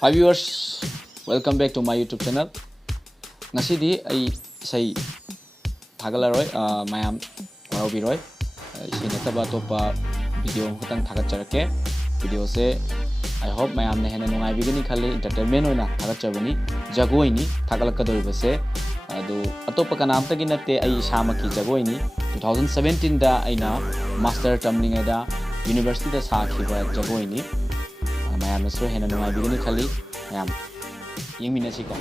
Hi viewers, welcome back to my YouTube channel. Ngasidi ay say thagalaroi mayam warobiroi isi nataba topa video khutang thagat charake video se I hope mayam ne hena nungai bigini khali entertainment oina thagat chabani jagoi ni thagalakadoi base adu atopa kanam tagi natte ai samaki jagoi ni 2017 da aina master tamlinga da university da sakhiba jagoi ni mayam so hena nungai bigini khali mayam yengminasi ko